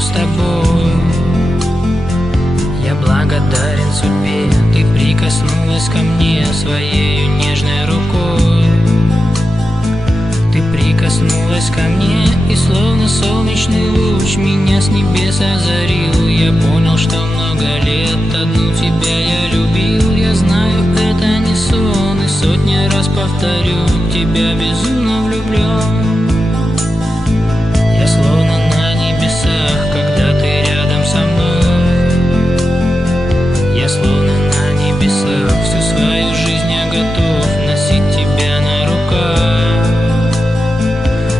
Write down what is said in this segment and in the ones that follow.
встречу с тобой. Я благодарен судьбе, ты прикоснулась ко мне своей нежной рукой. Ты прикоснулась ко мне, и словно солнечный луч меня с небес озарил. Я понял, что много лет одну тебя я любил. Я знаю, это не сон, и сотни раз повторю, в тебя безумно влюблен. Я словно на небесах, когда ты рядом со мной. Я словно на небесах, всю свою жизнь я готов носить тебя на руках.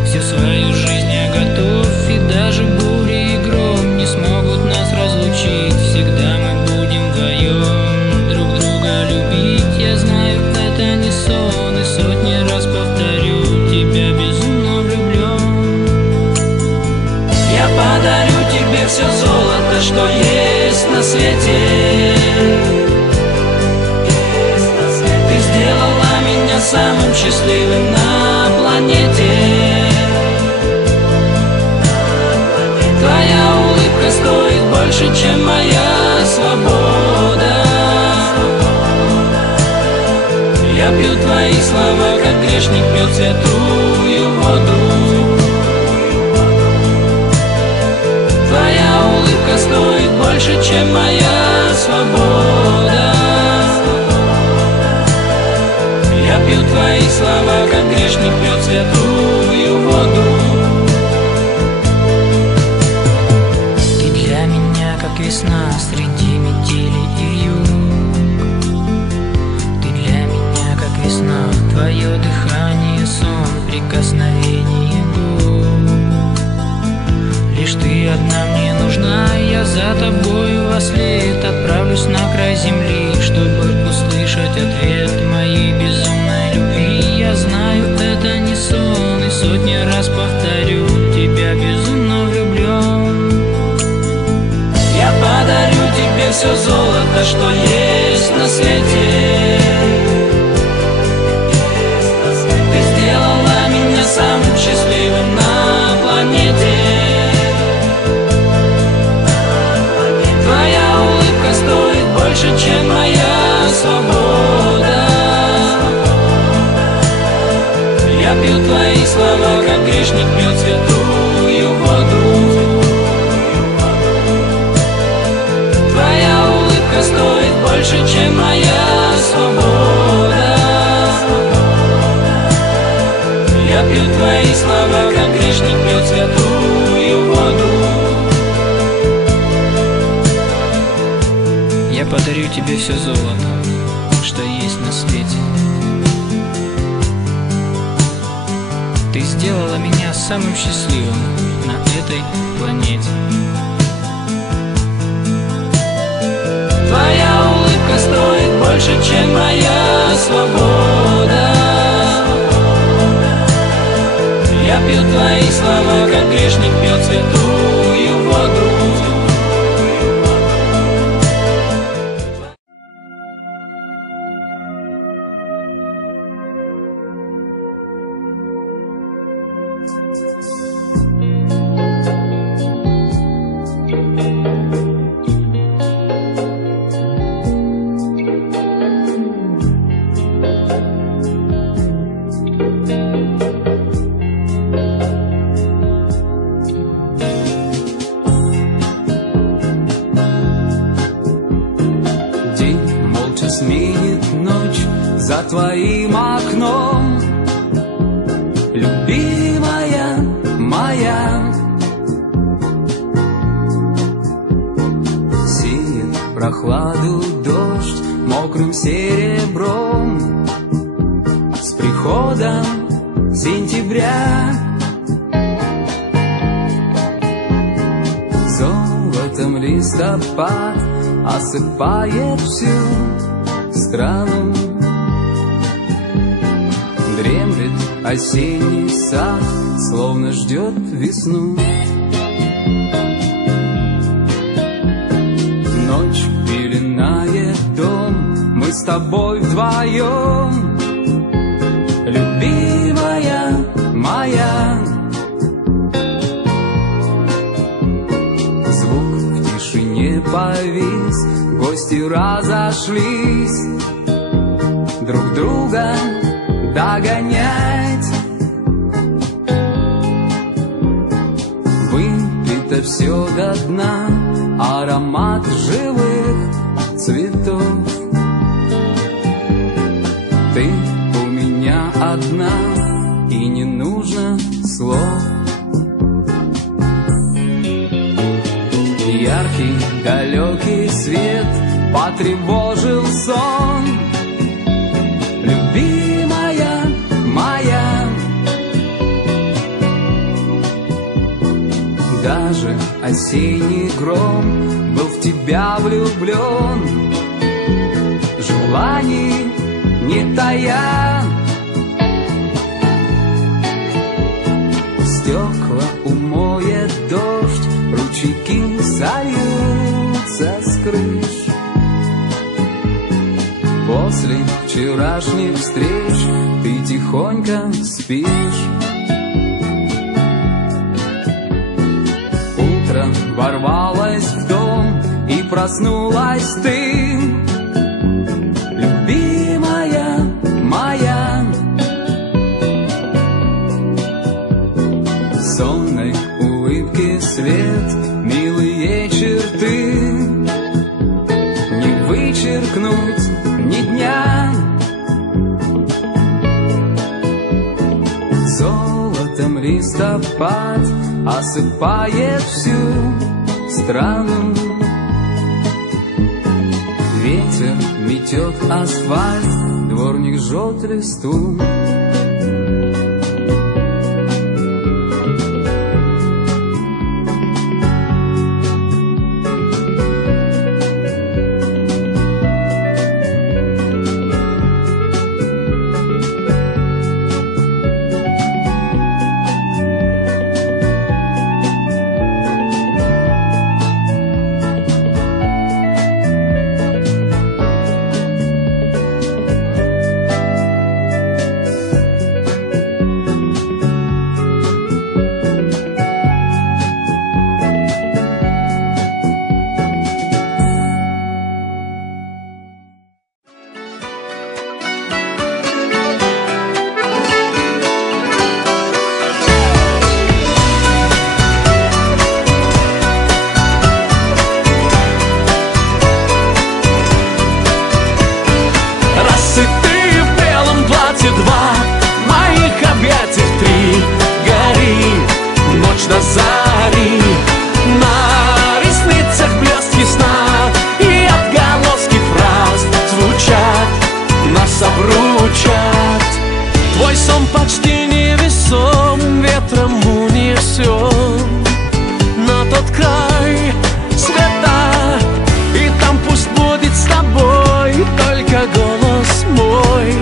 Всю свою жизнь я готов, и даже бури и гром не смогут нас разлучить. Всегда мы будем вдвоем друг друга любить. Я знаю, это не сон, и сотни раз повторю, тебя безумно влюблен. Я подарю тебе все золото, что есть на свете. Ты сделала меня самым счастливым на планете. Твоя улыбка стоит больше, чем моя свобода. Я пью твои слова, как грешник пьет святую воду. Твоя улыбка стоит больше, чем моя свобода. Я пью твои слова, как грешник пьет святую воду. Ты для меня как весна среди метели и вьюг. Ты для меня как весна, твое дыхание, сон, прикосновение губ. Лишь ты одна мне нужна, я за тобою во след отправлюсь на край земли, чтобы услышать ответ моей безумной любви. Я знаю, это не сон, и сотни раз повторю, тебя безумно влюблен. Я подарю тебе все золото, что есть на свете. Ты сделала меня самым счастливым на планете. Твоя улыбка стоит больше, чем моя свобода. Я пью твои слова, как грешник пьет святую воду. Твоя улыбка стоит больше, чем моя свобода. Я пью твои слова, как грешник пьет святую воду. Я подарю тебе все золото, что есть на свете. Ты сделала меня самым счастливым на этой планете. Твоя улыбка стоит больше, чем моя свобода. Я пью твои слова, как грешник пьет святую воду. Сменит ночь за твоим окном, любимая моя. Сеет прохладу дождь мокрым серебром с приходом сентября. Золотом листопад осыпает всю страну. Дремлет осенний сад, словно ждет весну. Ночь пеленает дом, мы с тобой вдвоем, любимая моя. повис, гости разошлись друг друга догонять. Выпито все до дна, аромат живых цветов. Ты у меня одна, и не нужно слов. Яркий, далекий свет потревожил сон. Любимая моя, даже осенний гром был в тебя влюблен, желаний не тая. Стекла умоет дождь, ручейки сольются с крыш. После вчерашних встреч ты тихонько спишь. Утро ворвалось в дом, и проснулась ты, любимая моя. Сонной улыбки свет, милые черты, не вычеркнуть ни дня. Золотом листопад осыпает всю страну. Ветер метет асфальт, дворник жжет листу. Твой сон почти невесом, ветром унесен на тот край света, и там пусть будет с тобой только голос мой,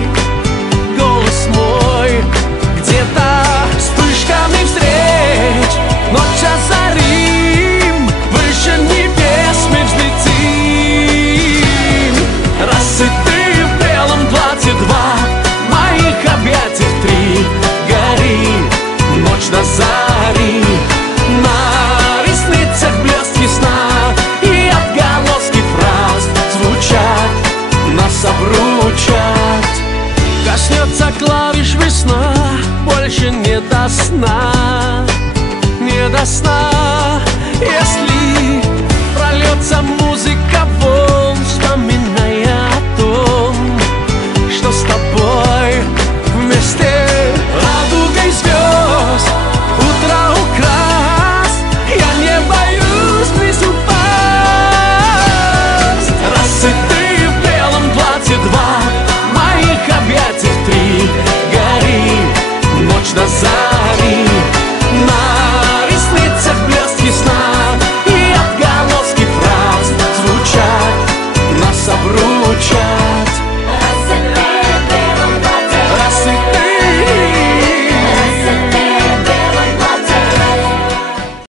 где-то вспышками встреч, ночь озарим, выше небес мы взлетим. Раз и ты в белом платье, два моих объятиях, три гори, ночь на зари, на ресницах блестки сна, и отголоски фраз звучат, нас обручат. Коснется клавиш весна, больше не до сна, не до сна, если